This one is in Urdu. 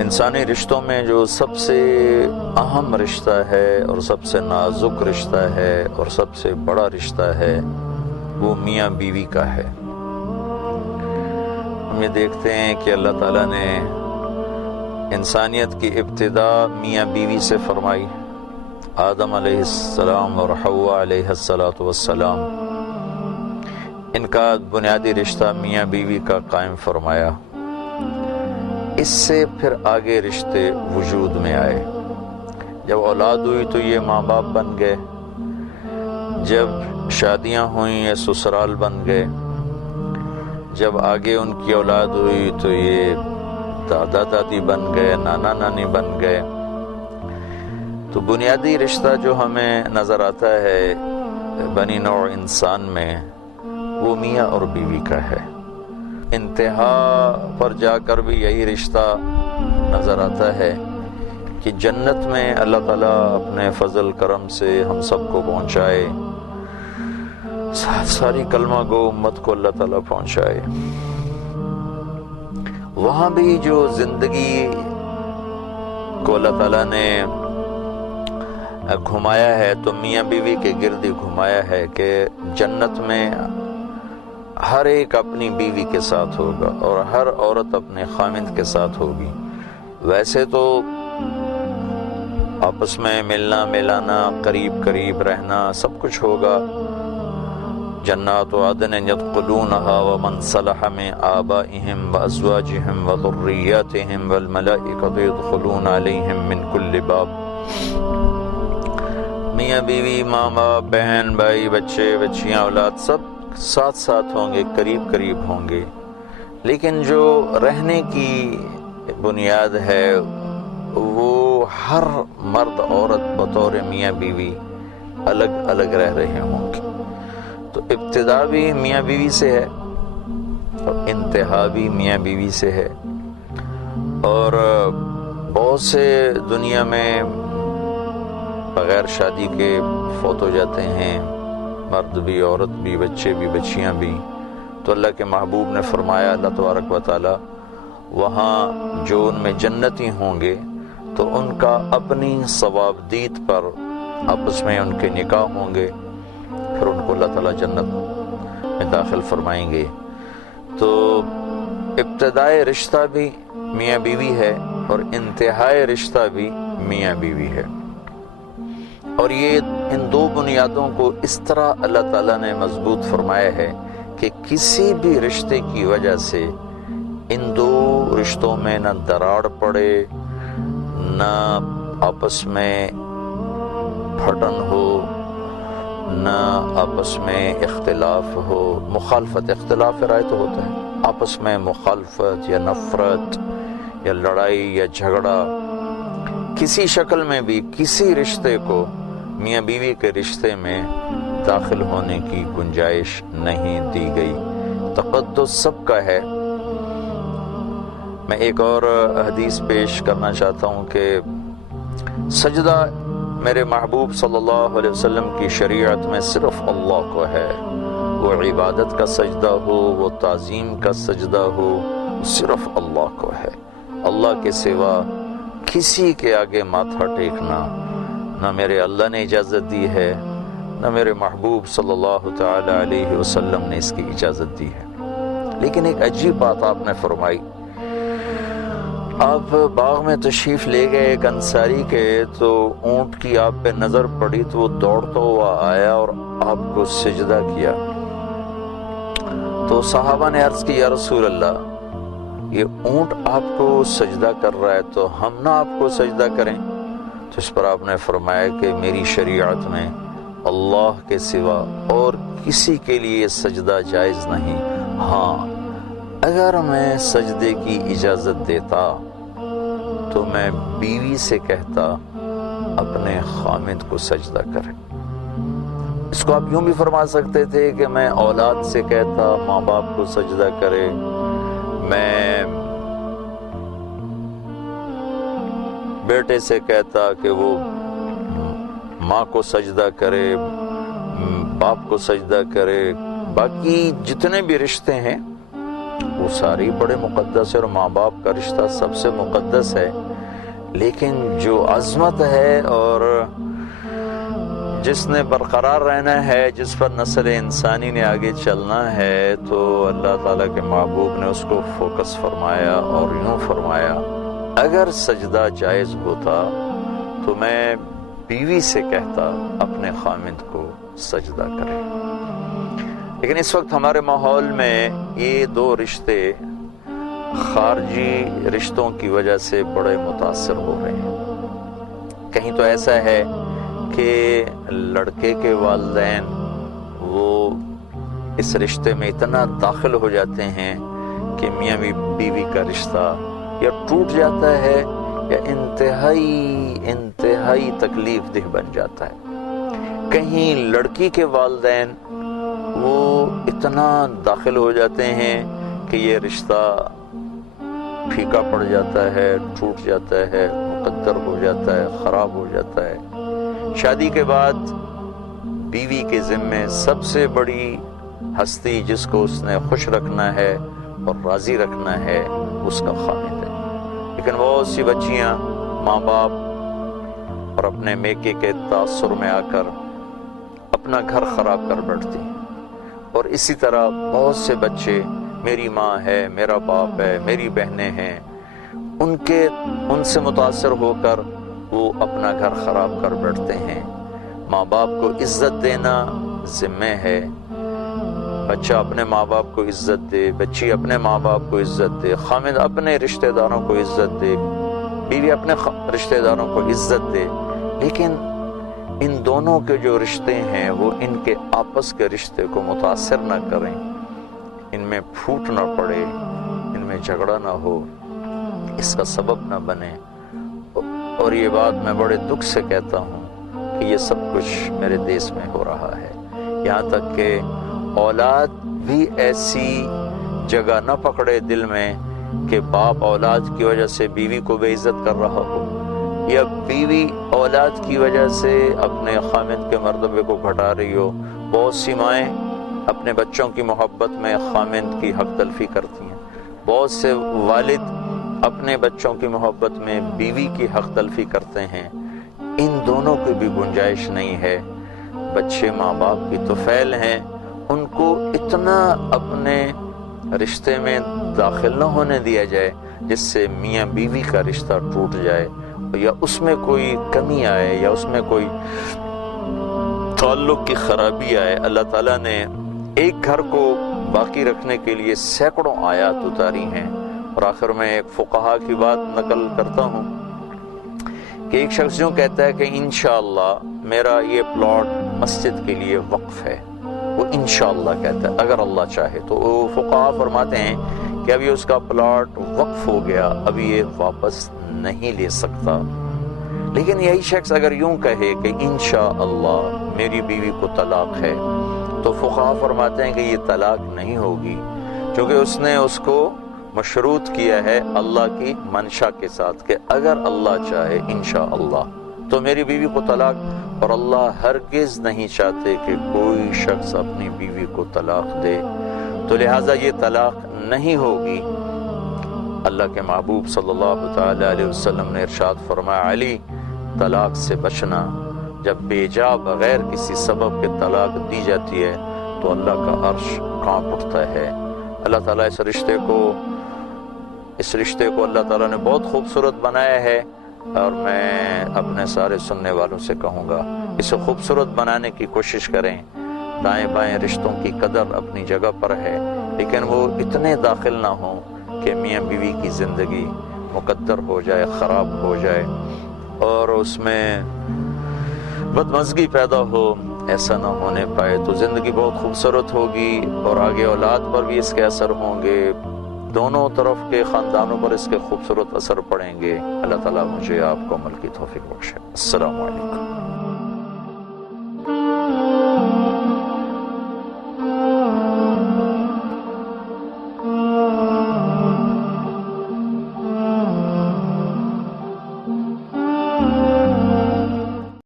انسانی رشتوں میں جو سب سے اہم رشتہ ہے اور سب سے نازک رشتہ ہے اور سب سے بڑا رشتہ ہے وہ میاں بیوی کا ہے۔ ہم یہ دیکھتے ہیں کہ اللہ تعالیٰ نے انسانیت کی ابتدا میاں بیوی سے فرمائی۔ آدم علیہ السلام اور حوا علیہ السلام، ان کا بنیادی رشتہ میاں بیوی کا قائم فرمایا۔ اس سے پھر آگے رشتے وجود میں آئے۔ جب اولاد ہوئی تو یہ ماں باپ بن گئے، جب شادیاں ہوئیں یہ سسرال بن گئے، جب آگے ان کی اولاد ہوئی تو یہ دادا دادی بن گئے، نانا نانی بن گئے۔ تو بنیادی رشتہ جو ہمیں نظر آتا ہے بنی نوع انسان میں وہ میاں اور بیوی کا ہے۔ انتہا پر جا کر بھی یہی رشتہ نظر آتا ہے کہ جنت میں اللہ تعالیٰ اپنے فضل کرم سے ہم سب کو پہنچائے، ساری کلمہ گو امت کو اللہ تعالیٰ پہنچائے۔ وہاں بھی جو زندگی کو اللہ تعالیٰ نے گھمایا ہے تو میاں بیوی کے گرد ہی گھمایا ہے کہ جنت میں ہر ایک اپنی بیوی کے ساتھ ہوگا اور ہر عورت اپنے خامند کے ساتھ ہوگی۔ ویسے تو آپس میں ملنا ملانا، قریب قریب رہنا سب کچھ ہوگا۔ جنات عدن يدخلونها ومن صلح من آبائهم وأزواجهم وذرياتهم والملائكة يدخلون عليهم من كل باب۔ میاں بیوی، ماں باپ، بہن بھائی، بچے بچیاں، اولاد سب ساتھ ساتھ ہوں گے، قریب قریب ہوں گے، لیکن جو رہنے کی بنیاد ہے وہ ہر مرد عورت بطور میاں بیوی الگ الگ رہ رہے ہوں گے۔ تو ابتدا بھی میاں بیوی سے ہے اور انتہا بھی میاں بیوی سے ہے۔ اور بہت سے دنیا میں بغیر شادی کے فوت ہو جاتے ہیں، مرد بھی، عورت بھی، بچے بھی، بچیاں بھی۔ تو اللہ کے محبوب نے فرمایا، اللہ تبارک و تعالی، وہاں جو ان میں جنتی ہوں گے تو ان کا اپنی ثواب دید پر آپس میں ان کے نکاح ہوں گے، پھر ان کو اللہ تعالیٰ جنت میں داخل فرمائیں گے۔ تو ابتدائی رشتہ بھی میاں بیوی ہے اور انتہائی رشتہ بھی میاں بیوی ہے۔ اور یہ ان دو بنیادوں کو اس طرح اللہ تعالیٰ نے مضبوط فرمایا ہے کہ کسی بھی رشتے کی وجہ سے ان دو رشتوں میں نہ دراڑ پڑے، نہ آپس میں پھٹن ہو، نہ آپس میں اختلاف ہو۔ مخالفت، اختلاف رائے تو ہوتا ہے، آپس میں مخالفت یا نفرت یا لڑائی یا جھگڑا کسی شکل میں بھی کسی رشتے کو میاں بیوی کے رشتے میں داخل ہونے کی گنجائش نہیں دی گئی۔ تقدس سب کا ہے۔ میں ایک اور حدیث پیش کرنا چاہتا ہوں کہ سجدہ میرے محبوب صلی اللہ علیہ وسلم کی شریعت میں صرف اللہ کو ہے۔ وہ عبادت کا سجدہ ہو، وہ تعظیم کا سجدہ ہو، صرف اللہ کو ہے۔ اللہ کے سوا کسی کے آگے ماتھا ٹیکنا نہ میرے اللہ نے اجازت دی ہے، نہ میرے محبوب صلی اللہ تعالی علیہ وسلم نے اس کی اجازت دی ہے۔ لیکن ایک عجیب بات آپ نے فرمائی، آپ باغ میں تشریف لے گئے ایک انصاری کے، تو اونٹ کی آپ پہ نظر پڑی تو وہ دوڑتا ہوا آیا اور آپ کو سجدہ کیا۔ تو صحابہ نے عرض کی، یا رسول اللہ، یہ اونٹ آپ کو سجدہ کر رہا ہے تو ہم نہ آپ کو سجدہ کریں؟ تو اس پر آپ نے فرمایا کہ میری شریعت میں اللہ کے سوا اور کسی کے لیے سجدہ جائز نہیں۔ ہاں، اگر میں سجدے کی اجازت دیتا تو میں بیوی سے کہتا اپنے خامد کو سجدہ کرے۔ اس کو آپ یوں بھی فرما سکتے تھے کہ میں اولاد سے کہتا ماں باپ کو سجدہ کرے، میں بیٹے سے کہتا کہ وہ ماں کو سجدہ کرے، باپ کو سجدہ کرے۔ باقی جتنے بھی رشتے ہیں وہ سارے ہی بڑے مقدس ہے، اور ماں باپ کا رشتہ سب سے مقدس ہے، لیکن جو عظمت ہے اور جس نے برقرار رہنا ہے، جس پر نسل انسانی نے آگے چلنا ہے، تو اللہ تعالیٰ کے محبوب نے اس کو فوکس فرمایا اور یوں فرمایا، اگر سجدہ جائز ہوتا تو میں بیوی سے کہتا اپنے خامند کو سجدہ کرے۔ لیکن اس وقت ہمارے ماحول میں یہ دو رشتے خارجی رشتوں کی وجہ سے بڑے متاثر ہو رہے ہیں۔ کہیں تو ایسا ہے کہ لڑکے کے والدین وہ اس رشتے میں اتنا داخل ہو جاتے ہیں کہ میاں بیوی کا رشتہ یا ٹوٹ جاتا ہے یا انتہائی تکلیف دہ بن جاتا ہے۔ کہیں لڑکی کے والدین وہ اتنا داخل ہو جاتے ہیں کہ یہ رشتہ پھیکا پڑ جاتا ہے، ٹوٹ جاتا ہے، مقدر ہو جاتا ہے، خراب ہو جاتا ہے۔ شادی کے بعد بیوی کے ذمے سب سے بڑی ہستی جس کو اس نے خوش رکھنا ہے اور راضی رکھنا ہے اس کا خامند ہے، لیکن بہت سی بچیاں ماں باپ اور اپنے میکے کے تاثر میں آ کر اپنا گھر خراب کر بیٹھتی ہیں، اور اسی طرح بہت سے بچے میری ماں ہے، میرا باپ ہے، میری بہنیں ہیں، ان سے متاثر ہو کر وہ اپنا گھر خراب کر بیٹھتے ہیں۔ ماں باپ کو عزت دینا ذمہ ہے، بچہ اپنے ماں باپ کو عزت دے، بچی اپنے ماں باپ کو عزت دے، خامد اپنے رشتہ داروں کو عزت دے، بیوی اپنے رشتہ داروں کو عزت دے، لیکن ان دونوں کے جو رشتے ہیں وہ ان کے آپس کے رشتے کو متاثر نہ کریں، ان میں پھوٹ نہ پڑے، ان میں جھگڑا نہ ہو، اس کا سبب نہ بنے۔ اور یہ بات میں بڑے دکھ سے کہتا ہوں کہ یہ سب کچھ میرے دیس میں ہو رہا ہے، یہاں تک کہ اولاد بھی ایسی جگہ نہ پکڑے دل میں کہ باپ اولاد کی وجہ سے بیوی کو بے عزت کر رہا ہو، یا بیوی اولاد کی وجہ سے اپنے خامند کے مرتبے کو گھٹا رہی ہو۔ بہت سی مائیں اپنے بچوں کی محبت میں خامند کی حق تلفی کرتی ہیں، بہت سے والد اپنے بچوں کی محبت میں بیوی کی حق تلفی کرتے ہیں۔ ان دونوں کی بھی گنجائش نہیں ہے۔ بچے ماں باپ کی طفیل ہیں، ان کو اتنا اپنے رشتے میں داخل نہ ہونے دیا جائے جس سے میاں بیوی کا رشتہ ٹوٹ جائے یا اس میں کوئی کمی آئے یا اس میں کوئی تعلق کی خرابی آئے۔ اللہ تعالیٰ نے ایک گھر کو باقی رکھنے کے لیے سینکڑوں آیات اتاری ہیں، اور آخر میں ایک فقہا کی بات نقل کرتا ہوں کہ ایک شخص یوں کہتا ہے کہ انشاءاللہ میرا یہ پلاٹ مسجد کے لیے وقف ہے، وہ انشاءاللہ کہتا ہے، اگر اللہ چاہے تو۔ وہ فقہا فرماتے ہیں کہ اب یہ اس کا پلاٹ وقف ہو گیا، اب یہ واپس نہیں لے سکتا۔ لیکن یہی شخص اگر یوں کہے کہ انشاءاللہ میری بیوی کو طلاق ہے، تو فقہا فرماتے ہیں کہ یہ طلاق نہیں ہوگی، کیونکہ اس نے اس کو مشروط کیا ہے اللہ کی منشا کے ساتھ کہ اگر اللہ چاہے انشاءاللہ تو میری بیوی کو طلاق، اور اللہ ہرگز نہیں چاہتے کہ کوئی شخص اپنی بیوی کو طلاق دے، تو لہٰذا یہ طلاق نہیں ہوگی۔ اللہ کے محبوب صلی اللہ تعالی علیہ وسلم نے ارشاد فرمایا، علی طلاق سے بچنا، جب بے جا بغیر کسی سبب کے طلاق دی جاتی ہے تو اللہ کا عرش کانپ اٹھتا ہے۔ اللہ تعالیٰ اس رشتے کو اللہ تعالیٰ نے بہت خوبصورت بنایا ہے، اور میں اپنے سارے سننے والوں سے کہوں گا اسے خوبصورت بنانے کی کوشش کریں۔ دائیں بائیں رشتوں کی قدر اپنی جگہ پر ہے، لیکن وہ اتنے داخل نہ ہوں کہ میاں بیوی کی زندگی مقدر ہو جائے، خراب ہو جائے، اور اس میں بدمزگی پیدا ہو۔ ایسا نہ ہونے پائے تو زندگی بہت خوبصورت ہوگی، اور آگے اولاد پر بھی اس کے اثر ہوں گے، دونوں طرف کے خاندانوں پر اس کے خوبصورت اثر پڑیں گے۔ اللہ تعالیٰ مجھے آپ کو عمل کی توفیق بخشے۔ السلام علیکم۔